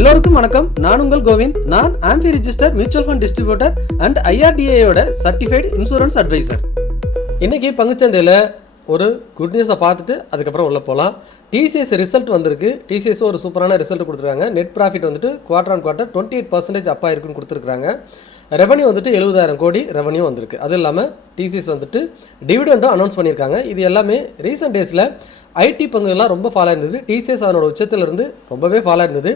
எல்லோருக்கும் வணக்கம். நான் உங்கள் கோவிந்த். நான் AMFI registered mutual fund distributor and ஐஆர்டிஏயோட சர்டிஃபைடு இன்சூரன்ஸ் அட்வைசர். இன்றைக்கி பங்குச்சந்தையில் ஒரு குட் நியூஸை பார்த்துட்டு அதுக்கப்புறம் உள்ளே போகலாம். டிசிஎஸ் ரிசல்ட் வந்திருக்கு. டிசிஎஸ் ஒரு சூப்பரான ரிசல்ட் கொடுத்துருக்காங்க. நெட் ப்ராஃபிட் வந்துட்டு குவார்டர் ஆன் குவார்டர் 28% அப்பா இருக்குன்னு கொடுத்துருக்காங்க. ரெவன்யூ வந்துட்டு 70,000 கோடி ரெவன்யூ வந்திருக்கு. அது இல்லாமல் டிசிஎஸ் வந்துட்டு டிவிடெண்டும் அனௌன்ஸ் பண்ணியிருக்காங்க. இது எல்லாமே ரீசெண்ட் டேஸில் ஐடி பங்குகள்லாம் ரொம்ப ஃபாலோ இருந்தது. டிசிஎஸ் அதனோட உச்சத்திலிருந்து ரொம்பவே ஃபாலோ இருந்தது.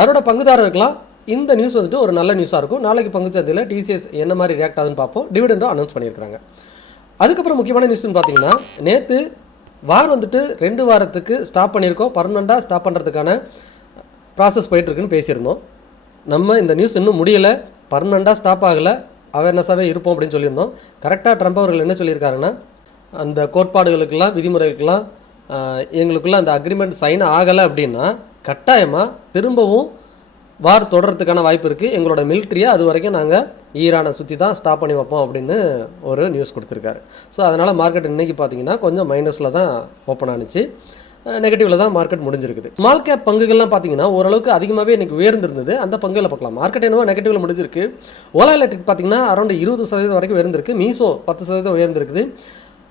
அதோட பங்குதாரருக்கெல்லாம் இந்த நியூஸ் வந்துட்டு ஒரு நல்ல நியூஸாக இருக்கும். நாளைக்கு பங்குச்சந்தையில் டிசிஎஸ் என்ன மாதிரி ரியாக்ட் ஆகுதுன்னு பார்ப்போம். டிவிடெண்டும் அனௌன்ஸ் பண்ணியிருக்காங்க. அதுக்கப்புறம் முக்கியமான நியூஸ்னு பார்த்தீங்கன்னா, நேற்று வார் வந்துட்டு 2 வாரத்துக்கு ஸ்டாப் பண்ணியிருக்கோம். பர்மனெண்ட்டாக ஸ்டாப் பண்ணுறதுக்கான ப்ராசஸ் போயிட்டுருக்குன்னு பேசியிருந்தோம். நம்ம இந்த நியூஸ் இன்னும் முடியலை, பர்மனெண்ட்டாக ஸ்டாப் ஆகலை, அவேர்னஸாகவே இருப்போம் அப்படின்னு சொல்லியிருந்தோம். கரெக்டாக ட்ரம்ப் அவர்கள் என்ன சொல்லியிருக்காருன்னா, அந்த கோட்பாடுகளுக்கெல்லாம் விதிமுறைகளுக்கெல்லாம் எங்களுக்குள்ள அந்த அக்ரிமெண்ட் சைன் ஆகலை அப்படின்னா கட்டாயமாக திரும்பவும் வார் தொடர்றதுக்கான வாய்ப்பு இருக்குது. எங்களோட மிலிட்ரியை அது வரைக்கும் நாங்கள் ஈரானை சுற்றி தான் ஸ்டாப் பண்ணி வைப்போம் அப்படின்னு ஒரு நியூஸ் கொடுத்துருக்காரு. ஸோ அதனால் மார்க்கெட் இன்றைக்கி பார்த்தீங்கன்னா கொஞ்சம் மைனஸில் தான் ஓப்பன் ஆனிச்சு. நெகட்டிவில் தான் மார்க்கெட் முடிஞ்சிருக்குது. ஸ்மால் கேப் பங்குகள்லாம் பார்த்தீங்கன்னா ஓரளவுக்கு அதிகமாகவே இன்றைக்கி உயர்ந்திருந்தது. அந்த பங்குகளை பார்க்கலாம். மார்க்கெட் என்னவோ நெகட்டிவில் முடிஞ்சிருக்கு. ஓலா எலக்ட்ரிக் பார்த்தீங்கன்னா அரௌண்ட் 20% வரைக்கும் உயர்ந்திருக்கு. மீசோ 10% உயர்ந்திருக்குது.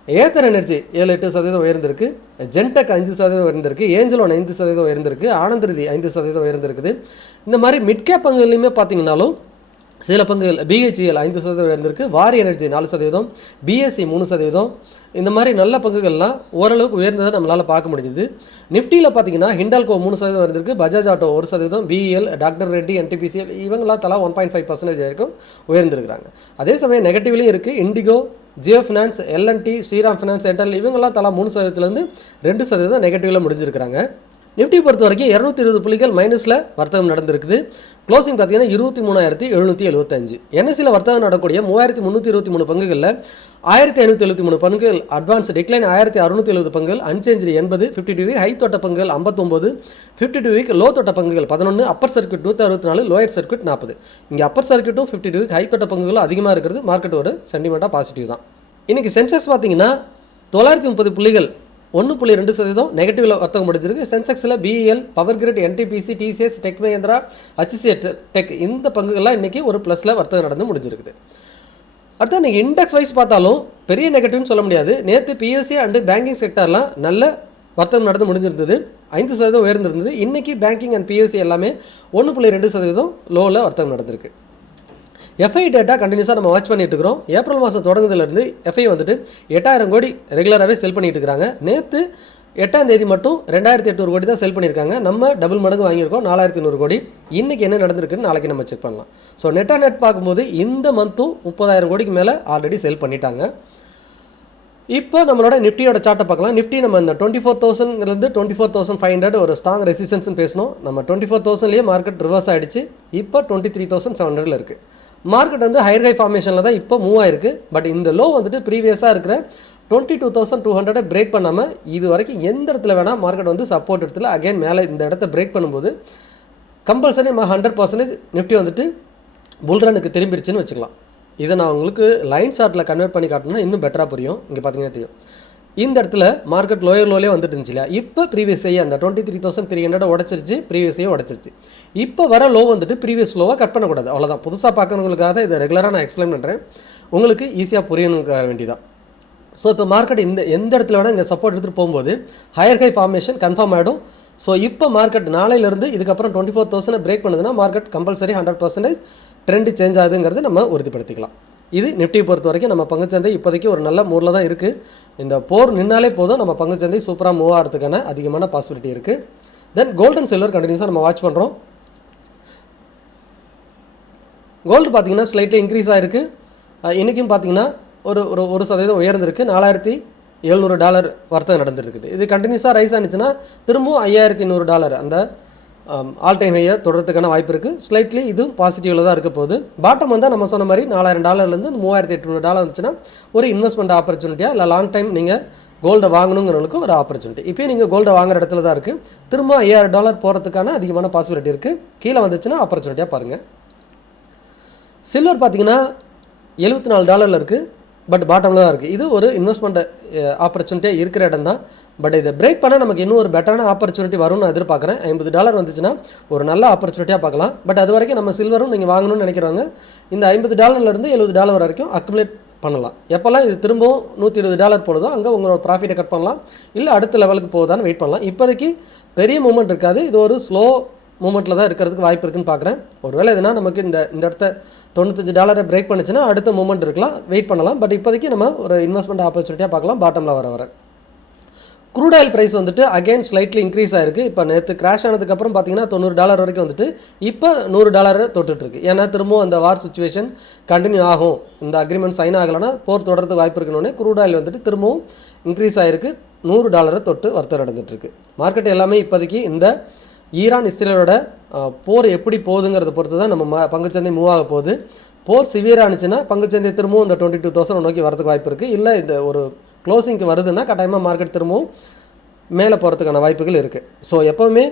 ஏத்தர் எனர்ஜி 7-8% உயர்ந்திருக்கு. ஜென்டெக் 5% உயர்ந்திருக்கு. ஏஞ்சலோன் 5% உயர்ந்திருக்கு. ஆனந்தரிதி 5% உயர்ந்திருக்குது. இந்த மாதிரி மிட் கேப் பங்குகள்லையுமே பார்த்தீங்கன்னாலும் சில பங்குகள் பிஹெச்இஎல் 5% உயர்ந்திருக்கு. வாரி எனர்ஜி 4%, பிஎஸ்சி 3%, இந்த மாதிரி நல்ல பங்குகள்லாம் ஓரளவுக்கு உயர்ந்ததை நம்மளால் பார்க்க முடியுது. நிஃப்டியில் பார்த்தீங்கன்னா ஹிண்டால்கோ 3% உயர்ந்திருக்கு. Bajaj auto 1%, BEL, doctor Reddy, NTPCL இவங்களாம் தலா 1.5% வரைக்கும் உயர்ந்திருக்கிறாங்க. அதே சமயம் நெகட்டிவ்லேயும் இருக்குது. IndiGo, Jio finance, LNT, Shriram finance, Airtel இவங்கெல்லாம் தலா 3%லேருந்து 2% நெகட்டிவில் முடிஞ்சிருக்கிறாங்க. நிஃப்டி பொறுத்த வரைக்கும் 220 புள்ளிகள் மைனஸில் வர்த்தகம் நடந்திருக்குது. க்ளோசிங் பார்த்தீங்கன்னா 23,775. என்எஸ்சியில் வர்த்தகம் நடக்கக்கூடிய 3,323 பங்குகளில் 1,573 பங்குகள் அட்வான்ஸ் டிக்ளைன், 1,670 பங்குகள் அன்சேஞ்சு 80, 52 வீக் ஹை தொட்ட பங்குகள் 59, 52 வீக் லோ தொட்ட பங்குகள் 11, அப்பர் சர்க்யூட் 164, லோயர் சர்க்யூட் 40. இங்கே அப்பர் சர்க்யூட்டும் 52 வீக் ஹை தொட்ட பங்குகளும் அதிகமாக இருக்கிறது. மார்க்கெட் ஒரு சென்டிமெண்ட்டாக பாசிட்டிவ் தான். இன்றைக்கி சென்செக்ஸ் பார்த்தீங்கன்னா 930 புள்ளிகள் 1.2% நெகட்டிவில் வர்த்தகம் முடிஞ்சிருக்கு. சென்செக்ஸில் BEL, power grid, NTPC, TCS, tech Mahindra, HCL tech இந்த பங்குகள்லாம் இன்றைக்கி ஒரு ப்ளஸில் வர்த்தகம் நடந்து முடிஞ்சிருக்குது. அடுத்து நீங்கள் இண்டெக்ஸ் வைஸ் பார்த்தாலும் பெரிய நெகட்டிவ்னு சொல்ல முடியாது. நேற்று பிஎஸ்சி அண்டு பேங்கிங் செக்டர்லாம் நல்ல வர்த்தகம் நடந்து முடிஞ்சிருந்தது. 5% உயர்ந்திருந்தது. இன்றைக்கி பேங்கிங் அண்ட் பிஎஸ்சி எல்லாமே 1.2% லோவில் வர்த்தகம் நடந்திருக்கு. எஃப்ஐ டேட்டா கண்டினியூஸாக நம்ம வாட்ச் பண்ணிட்டு இருக்கிறோம். ஏப்ரல் மாதம் தொடங்குதுலேருந்து எஃப்ஐ வந்துட்டு 8,000 கோடி ரெகுலராகவே செல் பண்ணிட்டு இருக்கிறாங்க. நேற்று 8ஆம் தேதி மட்டும் 2,800 கோடி தான் செல் பண்ணியிருக்காங்க. நம்ம டபுள் மடங்கு வாங்கியிருக்கோம், 4,100 கோடி. இன்றைக்கி என்ன நடந்திருக்குன்னு நாளைக்கு நம்ம செக் பண்ணலாம். ஸோ நெட் பார்க்கும்போது இந்த மந்த்தும் 30,000 கோடிக்கு மேலே ஆல்ரெடி செல் பண்ணிட்டாங்க. இப்போ நம்மளோட நிஃப்டியோட சார்ட்டை பார்க்கலாம். நிஃப்டி நம்ம இந்த 24,000லேருந்து 24,500 ஒரு ஸ்ட்ராங் ரெசிஸ்டன்ஸ்னு பேசணும். நம்ம 24,000லேயே மார்க்கெட் ரிவர்ஸ் ஆகிடுச்சு. இப்போ 23,700 இருக்குது. மார்க்கெட் வந்து ஹையர் ஹை ஃபார்மேஷனில் தான் இப்போ மூவ் ஆயிருக்கு. பட் இந்த லோ வந்துட்டு ப்ரீவியஸாக இருக்கிற 22,200 பிரேக் பண்ணாமல் இது வரைக்கும் எந்த இடத்துல வேணால் மார்க்கெட் வந்து சப்போர்ட் இடத்துல அகைன் மேலே இந்த இடத்த பிரேக் பண்ணும்போது கம்பல்சரி நம்ம 100% நிஃப்டி வந்துட்டு புல்ரனுக்கு திரும்பிடுச்சுன்னு வச்சுக்கலாம். இதை நான் உங்களுக்கு லைன் சார்ட்டில் கன்வெர்ட் பண்ணி காட்டணும்னா இன்னும் பெட்டராக புரியும். இங்கே பார்த்தீங்கன்னா தெரியும், இந்த இடத்துல மார்க்கெட் லோயர் லோலே வந்துட்டு இருந்துச்சு இல்லையா. இப்போ ப்ரீவியஸ் ஐயா அந்த 23,300 உடச்சிருச்சு, ப்ரீவியஸ் ஐயா உடச்சிருச்சு. இப்போ வர லோ வந்துட்டு ப்ரீவியஸ் லோவாக கட் பண்ணக்கூடாது, அவ்வளோதான். புதுசாக பார்க்குறவங்களுக்காக தான் இதை ரெகுலராக நான் எக்ஸ்பிளைன் பண்ணுறேன், உங்களுக்கு ஈஸியாக புரியணுக்காக வேண்டியதான். ஸோ இப்போ மார்க்கெட் எந்த இடத்துல வேணால் இங்கே சப்போர்ட் எடுத்துகிட்டு போகும்போது ஹையர் ஹை ஃபார்மேஷன் கன்ஃபார்ம் ஆகிடும். ஸோ இப்போ மார்க்கெட் நாளையிலேருந்து இதுக்கப்புறம் 24,000 பிரேக் பண்ணுதுன்னா மார்க்கெட் கம்பல்சரி 100% ட்ரெண்டு சேஞ்ச் ஆகுதுங்கிறது நம்ம உறுதிப்படுத்திக்கலாம். இது நிஃப்டி பொறுத்த வரைக்கும் நம்ம பங்குச்சந்தை இப்போதைக்கு ஒரு நல்ல மூடில் தான் இருக்குது. இந்த போர் நின்னாலே போதும் நம்ம பங்குச்சந்தை சூப்பராக மூவ் ஆகிறதுக்கான அதிகமான பாசிபிலிட்டி இருக்குது. தென் கோல்டு அண்ட் சில்வர் கண்டினியூஸாக நம்ம வாட்ச் பண்ணுறோம். கோல்டு பார்த்திங்கன்னா ஸ்லைட்லி இன்க்ரீஸ் ஆகிருக்கு. இன்றைக்கும் பார்த்திங்கன்னா ஒரு 1% உயர்ந்திருக்கு. $4,700 வர்த்தகம் நடந்துருக்குது. இது கண்டினியூஸாக ரைஸ் ஆனிச்சுன்னா திரும்பவும் $5,100 அந்த ஆல் டைம் ஹையை தொடர்றதுக்கான வாய்ப்பு இருக்குது. ஸ்லைட்லி இதுவும் பாசிட்டிவில் தான் இருக்க போகுது. பாட்டம் வந்தால் நம்ம சொன்ன மாதிரி $4,000லேருந்து $3,800 வந்துச்சுன்னா ஒரு இன்வெஸ்ட்மெண்ட் ஆப்பர்ச்சுனிட்டியாக இல்லை லாங் டைம் நீங்கள் கோல்டை வாங்கணுங்கிறவங்களுக்கு ஒரு ஆப்பர்ச்சுனிட்டி. இப்போயே நீங்கள் கோல்டை வாங்குற இடத்துல தான் இருக்குது. திரும்ப $5,000 போகிறதுக்கான அதிகமான பாசிபிலிட்டி இருக்குது. கீழே வந்துச்சுன்னா ஆப்பர்ச்சுனிட்டியாக பாருங்கள். சில்வர் பார்த்திங்கன்னா $74 இருக்குது. பட் பாட்டமில் தான் இருக்குது. இது ஒரு இன்வெஸ்ட்மெண்ட் ஆப்பர்ச்சுனிட்டியாக இருக்கிற இடம் தான். பட் இதை பிரேக் பண்ணால் நமக்கு இன்னும் ஒரு பெட்டரான ஆப்பர்ச்சுனிட்டி வரும்னு நான் எதிர்பார்க்குறேன். $50 வந்துச்சுன்னா ஒரு நல்ல ஆப்பர்ச்சுனிட்டியாக பார்க்கலாம். பட் அது வரைக்கும் நம்ம சில்வரும் நீங்கள் வாங்கணும்னு நினைக்கிறவங்க இந்த $50 $70 வரைக்கும் அக்குமுலேட் பண்ணலாம். எப்போல்லாம் இது திரும்பவும் $120 போடுதோ அங்கே உங்களோட ப்ராஃபிட்டை கட் பண்ணலாம், இல்லை அடுத்த லெவலுக்கு போகுதான்னு வெயிட் பண்ணலாம். இப்போதைக்கு பெரிய மூவ்மெண்ட் இருக்காது, இது ஒரு ஸ்லோ மூமெண்ட்டில் தான் இருக்கிறதுக்கு வாய்ப்பு இருக்குன்னு பார்க்குறேன். ஒருவேளை எதுனா நமக்கு இந்த இடத்த $95 பிரேக் பண்ணிச்சுன்னா அடுத்த மூமெண்ட் இருக்கலாம், வெயிட் பண்ணலாம். பட் இப்போதைக்கு நம்ம ஒரு இன்வெஸ்ட்மெண்ட் ஆப்பர்ச்சுனிட்டியாக பார்க்கலாம் பாட்டமில் வர. க்ரூட் ஆயில் ப்ரைஸ் வந்துட்டு அகைன் ஸ்லைட்லி இன்க்ரீஸ் ஆயிருக்கு. இப்போ நேற்று கிராஷ் ஆனதுக்கப்புறம் பார்த்தீங்கன்னா $90 வரைக்கும் வந்துட்டு இப்போ $100 தொட்டுட்ருக்கு. ஏன்னா திரும்பவும் அந்த வார் சுச்சுவேஷன் கண்டினியூ ஆகும், இந்த அக்ரிமெண்ட் சைன் ஆகலைன்னா போர் தொடர்றதுக்கு வாய்ப்பு இருக்கணுன்னே க்ரூட் ஆயில் வந்துட்டு திரும்பவும் இன்க்ரீஸ் ஆகிருக்கு. $100 தொட்டு வர்த்தகம் நடந்துகிட்ருக்கு. மார்க்கெட் எல்லாமே இப்போதைக்கு இந்த ஈரான் இஸ்ரேலோட போர் எப்படி போகுதுங்கிறத பொறுத்து தான் நம்ம பங்குச்சந்தை மூவ் ஆக போகுது. போர் சிவியராக இருந்துச்சுன்னா பங்குச்சந்தை திரும்பவும் இந்த 22,000 நோக்கி வரதுக்கு வாய்ப்பு இருக்குது. இல்லை இந்த ஒரு க்ளோசிங்க்கு வருதுன்னா கட்டாயமாக மார்க்கெட் திரும்பவும் மேலே போகிறதுக்கான வாய்ப்புகள் இருக்குது. ஸோ எப்போவுமே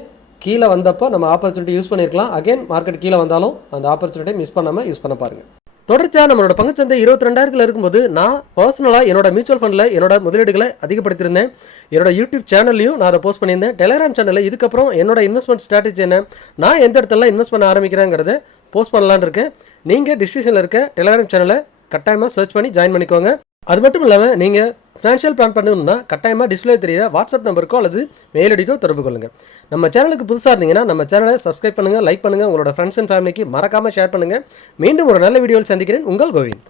கீழே வந்தப்போ நம்ம ஆப்பர்ச்சுனிட்டி யூஸ் பண்ணியிருக்கலாம். அகைன் மார்க்கெட் கீழே வந்தாலும் அந்த ஆப்பர்ச்சுனிட்டியை மிஸ் பண்ணாமல் யூஸ் பண்ண பாருங்கள். தொடர்ச்சியாக நம்மளோட பங்குச்சந்தை 22,000 இருக்கும்போது நான் பர்சனலாக என்னோட மியூச்சுவல் ஃபண்டில் என்னோட முதலீடுகளை அதிகப்படுத்தியிருந்தேன். என்னோட யூடியூப் சேனல்லையும் நான் அதை போஸ்ட் பண்ணியிருந்தேன். டெலிகிராம் சேனலில் இதுக்கப்புறம் என்னோட இன்வெஸ்ட்மெண்ட் ஸ்ட்ராட்டஜி என்ன, நான் எந்த இடத்துல இன்வெஸ்ட் பண்ண ஆரம்பிக்கிறேங்கிறத போஸ்ட் பண்ணலான்னு இருக்கேன். நீங்கள் டிஸ்கிரிப்ஷனில் இருக்க டெலிகிராம் சேனலை கட்டாயமாக சர்ச் பண்ணி ஜாயின் பண்ணிக்கோங்க. அது மட்டும் இல்லாமல் நீங்கள் ஃபினான்ஷியல் பிளான் பண்ணணும்னா கட்டாயமாக டிஸ்பிளே தெரியுற வாட்ஸ்அப் நம்பருக்கோ அல்லது மெயில் ஐடிக்கோ தொடர்பு கொள்ளுங்கள். நம்ம சேனலுக்கு புதுசாக இருந்தீங்கன்னா நம்ம சேனலை சப்ஸ்கிரைப் பண்ணுங்கள், லைக் பண்ணுங்கள், உங்களோட ஃப்ரெண்ட்ஸ் அண்ட் ஃபேமிலிக்கு மறக்காமல் ஷேர் பண்ணுங்கள். மீண்டும் ஒரு நல்ல வீடியோவில் சந்திக்கிறேன். உங்கள் கோவிந்த்.